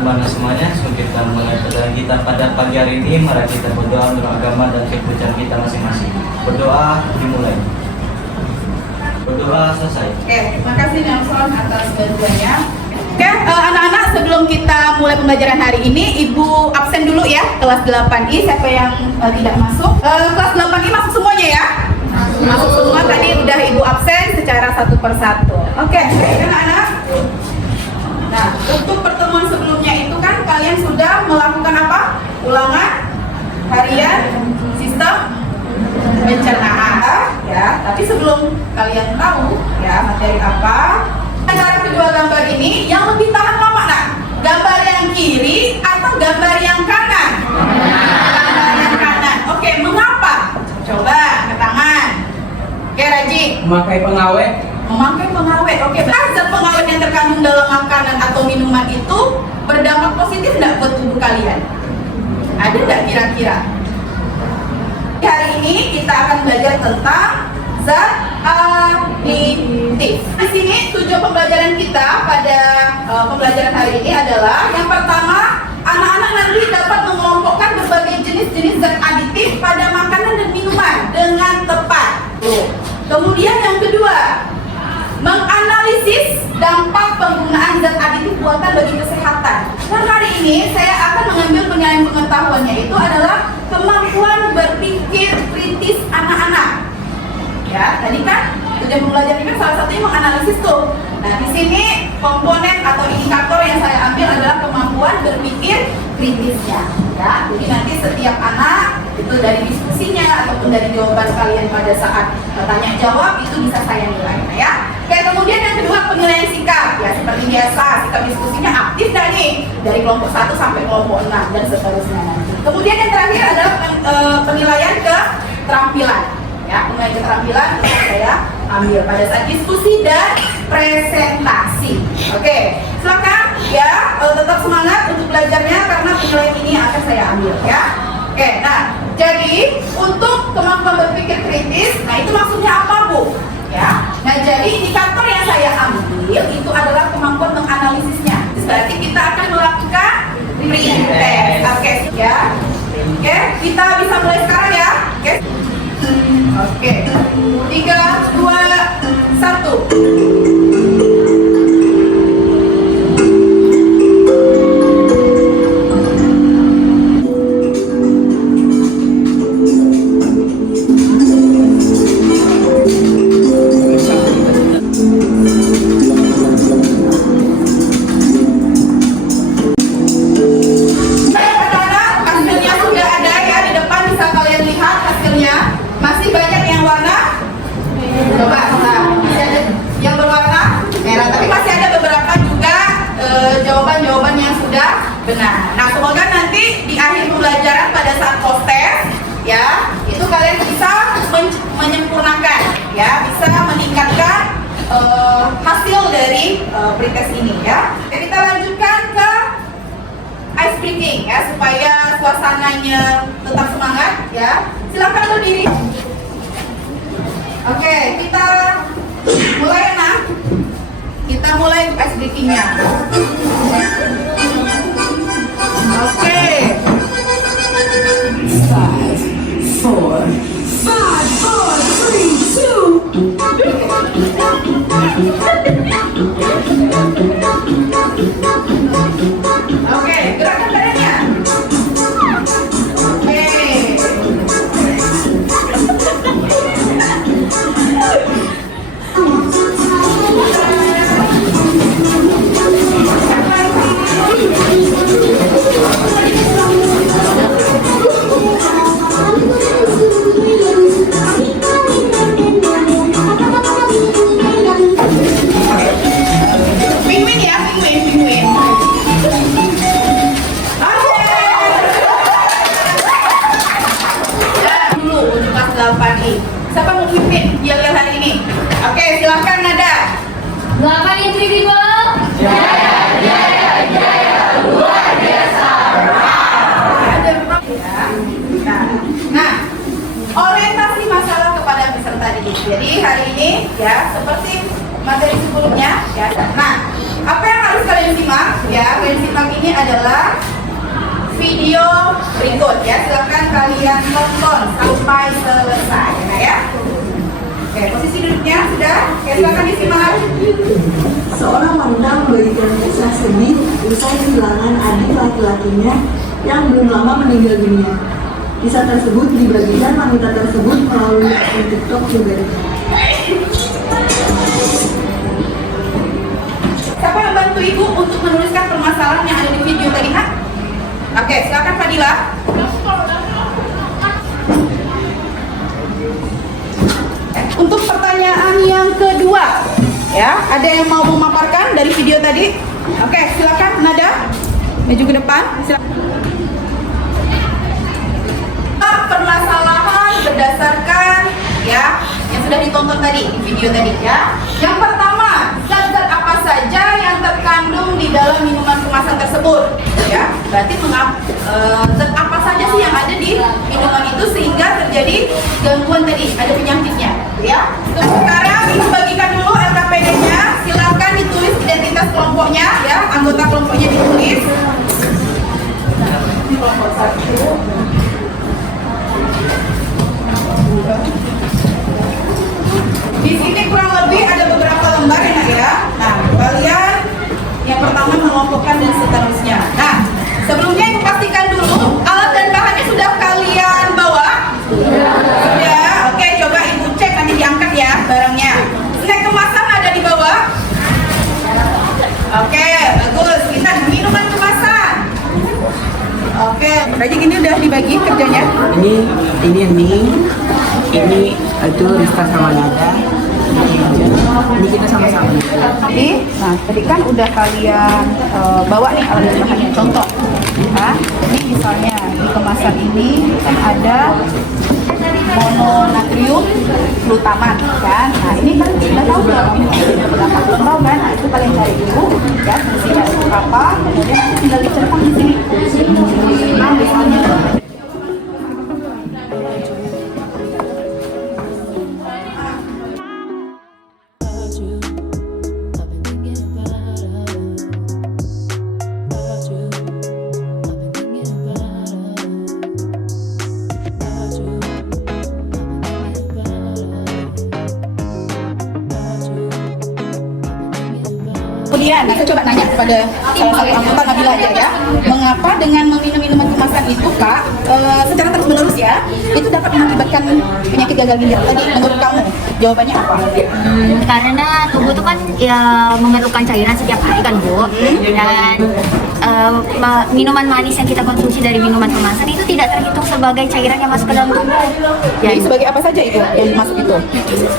kepada semuanya. Sebelum kita mulai pelajaran kita pada pagi hari ini, mari kita berdoa menurut agama dan kepercayaan kita masing-masing. Berdoa dimulai. Berdoa selesai. Oke, terima kasih Nelson atas bantuannya. Oke, anak-anak, sebelum kita mulai pembelajaran hari ini, Ibu absen dulu ya, kelas 8I. Siapa yang tidak masuk? Kelas 8I masuk semuanya ya? Masuk semua. Tadi udah Ibu absen secara satu persatu. Oke, baik anak-anak. Nah, untuk pertemuan sebelumnya itu kan kalian sudah melakukan apa? Ulangan harian sistem pencernaan ya. Tapi sebelum kalian tahu ya materi apa, antara kedua gambar ini yang lebih tahan lama, nak? Gambar yang kiri atau gambar yang kanan? Gambar yang kanan. Oke, mengapa? Coba ke tangan. Oke, Raji. Memakai pengawet. Memakai pengawet. Oke, zat pengawet yang terkandung dalam makanan atau minuman itu berdampak positif nggak buat tubuh kalian? Ada nggak kira-kira? Hari ini kita akan belajar tentang zat aditif. Di sini tujuan pembelajaran kita pada pembelajaran hari ini adalah yang pertama, anak-anak nanti dapat mengelompokkan berbagai jenis-jenis zat aditif pada makanan dan minuman dengan tepat. Kemudian yang kedua, menganalisis dampak penggunaan zat aditif buatan bagi kesehatan. Dan hari ini saya akan mengambil penilaian pengetahuan, yaitu adalah kemampuan berpikir kritis anak-anak. Ya, tadi kan tujuan pembelajaran ini kan salah satunya menganalisis tuh. Nah, di sini komponen atau indikator yang saya ambil adalah kemampuan berpikir kritisnya. Ya, jadi nanti setiap anak itu dari diskusinya ataupun dari jawaban kalian pada saat tanya jawab itu bisa saya nilai, ya. Oke, kemudian yang kedua penilaian sikap, ya seperti biasa sikap diskusinya aktif dan nih dari kelompok 1 sampai kelompok 6 dan seterusnya nanti. Kemudian yang terakhir adalah penilaian keterampilan, ya penilaian keterampilan yang saya ambil pada saat diskusi dan presentasi. Oke, silakan ya tetap semangat untuk belajarnya karena penilaian ini akan saya ambil ya. Oke, nah jadi untuk kemampuan berpikir kritis, nah itu maksudnya apa, Bu? Ya, nah jadi indikator yang saya ambil itu adalah kemampuan menganalisisnya. Berarti kita akan melakukan pretest. Oke, ya. Oke, kita bisa mulai sekarang ya. Oke. Oke. 3, 2, 1. Benar. Nah, semoga nanti di akhir pembelajaran pada saat post test, ya, itu kalian bisa menyempurnakan, ya, bisa meningkatkan hasil dari pretest ini, ya. Oke, kita lanjutkan ke ice breaking, ya, supaya suasananya tetap semangat, ya. Silakan berdiri. Oke, kita mulai, Nak. Kita mulai ice breakingnya. Okay. 5, 4, 3, 2. Oke, gerakan badannya. Oke. Siapa mau pimpin yel-yel hari ini? Oke, silahkan Nada. 8 yang trivial. Jaya, jaya, jaya, luar biasa. Nah, orientasi masalah kepada peserta didik. Jadi hari ini ya seperti materi sebelumnya ya. Nah, apa yang harus kalian simak? Ya, kalian simak ini adalah video berikut ya. Silakan kalian tonton sampai selesai ya. Oke, posisi duduknya sudah. Oke, silakan disimak. Seorang wanita membagikan kisah sedih usai kehilangan adik laki-lakinya yang belum lama meninggal dunia. Kisah tersebut dibagikan wanita tersebut melalui akun TikTok juga. Siapa yang bantu ibu untuk menuliskan permasalahan yang ada di video tadi, ha? Oke, silakan Fadila. Untuk pertanyaan yang kedua, ya, ada yang mau memaparkan dari video tadi? Oke, silakan Nada. Maju ke depan. Silakan. Permasalahan berdasarkan ya yang sudah ditonton tadi di video tadi ya. Yang pertama, zat-zat apa saja yang terkandung di dalam minuman kemasan tersebut ya. Berarti zat apa saja sih yang ada di minuman itu sehingga terjadi gangguan tadi, ada penyakitnya ya. Terus sekarang ibu bagikan dulu LKPD-nya, silakan ditulis identitas kelompoknya ya, anggota kelompoknya ditulis. Kelompok 1. Di sini kurang lebih ada beberapa lembar ya, Nak, ya. Nah, kalian yang pertama mengelompokkan dan seterusnya. Nah, sebelumnya ibu pastikan dulu alat dan bahannya sudah kalian bawa? Sudah. Oke, coba ibu cek nanti diangkat ya barangnya. Snack kemasan ada di bawah? Oke, bagus. Kita minuman kemasan. Oke, berarti ini udah dibagi kerjanya? Ini mie, ini itu Rista sama Nada, ini kita sama-sama. Nah, tadi kan udah kalian bawa nih alat dan bahannya. Contoh, nah, ini misalnya di kemasan ini kan ada mononatrium glutamat kan. Nah, ini kan sudah tahu belum ini fungsinya berapa? Belum tahu kan? Nah, itu kalian cari dulu ya fungsinya untuk apa. Kemudian nanti tinggal dicetak di sini. Nah, misalnya kemudian, saya coba nanya kepada salah satu anggota Nabila aja ya, mengapa dengan meminum minuman kemasan itu Kak, secara terus menerus ya, itu dapat mengakibatkan penyakit gagal ginjal tadi? Menurut kamu, jawabannya apa? Karena tubuh itu kan ya memerlukan cairan setiap hari kan Bu. Dan minuman manis yang kita konsumsi dari minuman kemasan itu tidak terhitung sebagai cairan yang masuk ke dalam tubuh. Jadi sebagai apa saja itu yang masuk itu?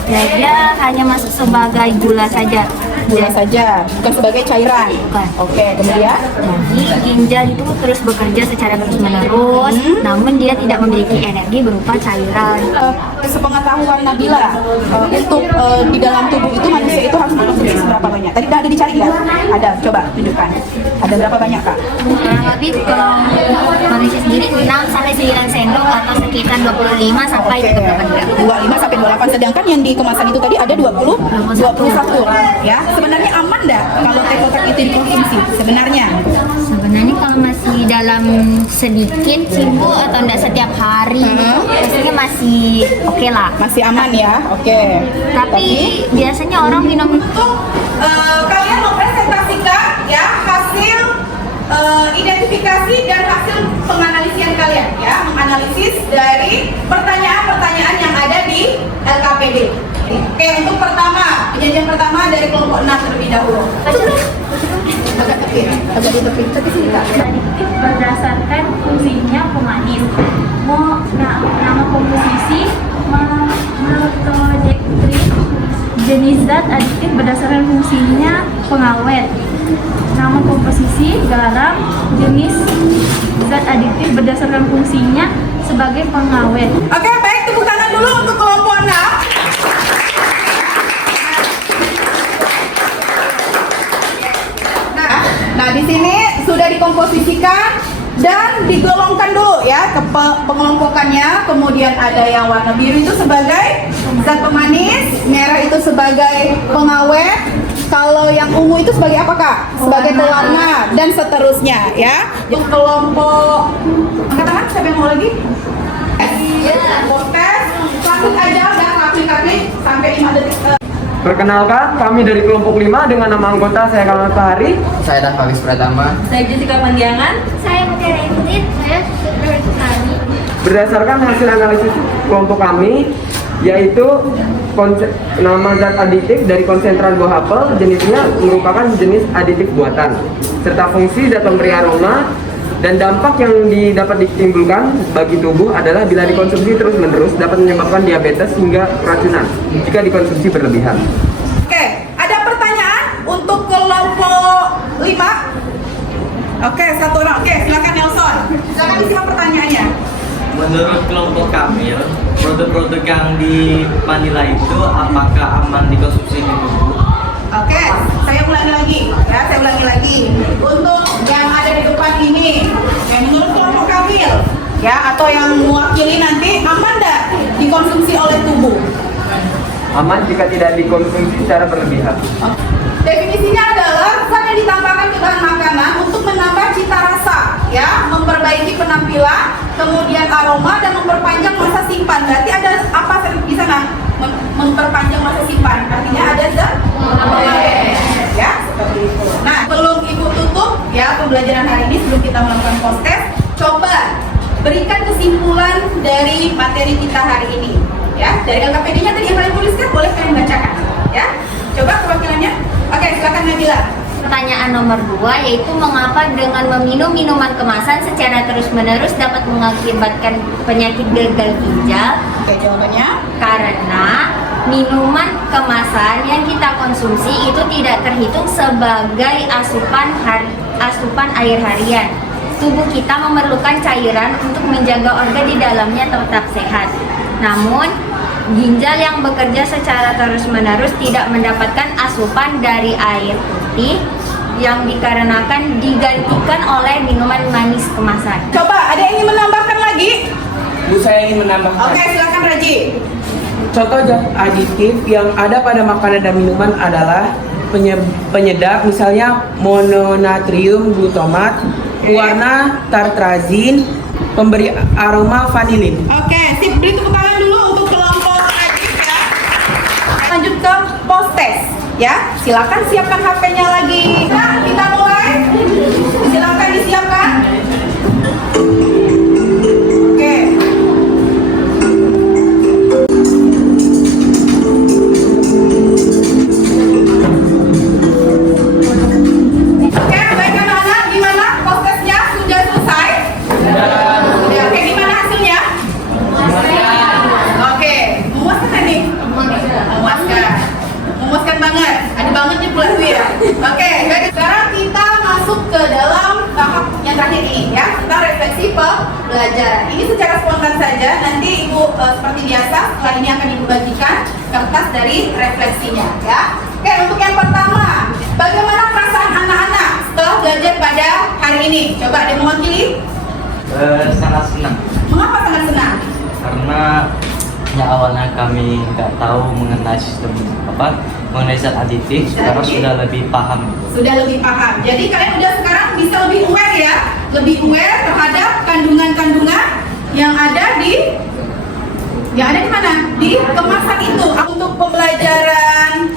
Ya, dia hanya masuk sebagai gula saja. Gula saja, bukan sebagai cairan. Bukan. Oke, kemudian? Jadi ginjal itu terus bekerja secara terus-menerus, namun dia tidak memiliki energi berupa cairan. Sepengetahuan Nabila, untuk di dalam tubuh itu manusia itu harus mengkonsumsi seberapa banyak? Tadi ada dicari ya? Ada, coba tunjukkan. Ada berapa banyak Kak? Kurang lebih kalau manusia sendiri 6 sampai 9 sendok atau sekitar 25 sampai 28 gram. 25 sampai 28, sedangkan yang di kemasan itu tadi ada 21 ya. Sebenarnya aman enggak kalau teh kotak itu dikonsumsi? Sebenarnya Sebenarnya kalau masih dalam sedikit sih Bu, atau enggak setiap hari, biasanya masih oke lah. masih aman ya. Oke. Tapi biasanya orang minum Untuk kalian mempresentasikan ya hasil identifikasi dan hasil penganalisian kalian ya, menganalisis dari pertanyaan-pertanyaan yang ada di LKPD. Oke, untuk pertama, penyajian pertama dari kelompok 6 terlebih dahulu. Agak di tepi sini Kak. Adiktif berdasarkan fungsinya pemanis. Nama komposisi maltodextrin, jenis zat adiktif berdasarkan fungsinya pengawet. Nama komposisi garam, jenis zat adiktif berdasarkan fungsinya sebagai pengawet. Oke, baik, tepuk tangan dulu untuk kelompok 6. Nah, di sini sudah dikomposisikan dan digolongkan dulu ya ke pengelompokannya. Kemudian ada yang warna biru itu sebagai zat pemanis, merah itu sebagai pengawet, Kalau yang ungu itu sebagai apa Kak? Sebagai pewarna dan seterusnya ya. Untuk kelompok angkat tangan, siapa yang mau lagi? Tes, langsung aja udah klik sampai 5 detik. Perkenalkan, kami dari kelompok 5 dengan nama anggota saya Kalman Fahri. Saya Dafalis Pratama. Saya Jessica Mandiangan. Saya Mutiara Intin, saya Sutra Tani. Berdasarkan hasil analisis kelompok kami, yaitu nama zat aditif dari konsentrat buah apel jenisnya merupakan jenis aditif buatan, serta fungsi zat pemberi aroma dan dampak yang dapat ditimbulkan bagi tubuh adalah bila dikonsumsi terus-menerus dapat menyebabkan diabetes hingga keracunan jika dikonsumsi berlebihan. Oke, ada pertanyaan untuk kelompok 5? Oke, satu orang. Oke, silakan Nelson. Silakan disimak pertanyaannya. Menurut kelompok kami, produk-produk yang di Manila itu apakah aman dikonsumsi di tubuh? Oke, saya ulangi lagi. Untuk yang ada di depan ini, yang menurut kelompok Kamil, ya, atau yang mewakili nanti, aman nggak dikonsumsi oleh tubuh? Aman jika tidak dikonsumsi secara berlebihan. Definisinya adalah zat yang ditambahkan ke bahan makanan untuk menambah cita rasa, ya, memperbaiki penampilan, kemudian aroma dan memperpanjang masa simpan. Berarti ada apa di sana? Memperpanjang masa simpan. Artinya ada zat ya, seperti itu. Nah, belum Ibu tutup ya pembelajaran hari ini sebelum kita melakukan post test, coba berikan kesimpulan dari materi kita hari ini. Ya, dari LKPD-nya tadi yang kalian tuliskan boleh kalian bacakan, ya. Coba kewakilannya. Oke, silakan Nabila. Pertanyaan nomor 2 yaitu mengapa dengan meminum minuman kemasan secara terus-menerus dapat mengakibatkan penyakit gagal ginjal? Oke, jawabannya. Karena minuman kemasan yang kita konsumsi itu tidak terhitung sebagai asupan air harian. Tubuh kita memerlukan cairan untuk menjaga organ di dalamnya tetap sehat. Namun, ginjal yang bekerja secara terus-menerus tidak mendapatkan asupan dari air putih yang dikarenakan digantikan oleh minuman manis kemasan. Coba, ada yang ingin menambahkan lagi? Bu, saya ingin menambahkan. Oke, silakan Raji. Contoh zat aditif yang ada pada makanan dan minuman adalah penyedap, misalnya mononatrium glutamat, pewarna tartrazin, pemberi aroma vanilin. Oke, sip. Beri tepuk tangan dulu untuk kelompok Raji ya. Lanjut ke post test ya. Silakan siapkan HP-nya lagi. Nah, kita mulai. Silakan disiapkan. Oke. Oke, baik anak-anak, gimana post testnya? Sudah selesai? Sudah. Oke, gimana hasilnya? Oke, memuaskan tadi? Memuaskan banget. Ada banget nih pula gue ya. Oke, baik. Sekarang kita masuk ke dalam tahap yang terakhir ini ya. Kita refleksi pembelajaran. Ini secara spontan saja. Nanti Ibu seperti biasa setelah ini akan Ibu bagikan kertas dari refleksinya ya. Oke, untuk yang pertama, bagaimana perasaan anak-anak setelah belajar pada hari ini? Coba ada yang mewakili? Sangat senang Mengapa sangat senang? karena ya awalnya kami nggak tahu mengenai sistem mengenai zat aditif, sekarang sudah lebih paham. Sudah lebih paham. Jadi kalian udah sekarang bisa lebih aware ya, lebih aware terhadap kandungan-kandungan yang ada di mana? Di kemasan itu. Untuk pembelajaran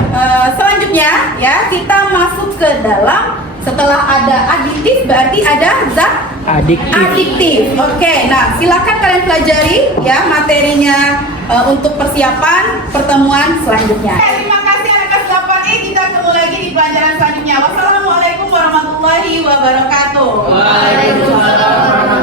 selanjutnya ya, kita masuk ke dalam. Setelah ada aditif berarti ada zat adiktif. Oke, nah silakan kalian pelajari ya materinya untuk persiapan pertemuan selanjutnya. Terima kasih anak kelas 8E. Kita ketemu lagi di pelajaran selanjutnya. Wassalamualaikum warahmatullahi wabarakatuh. Waalaikumsalam.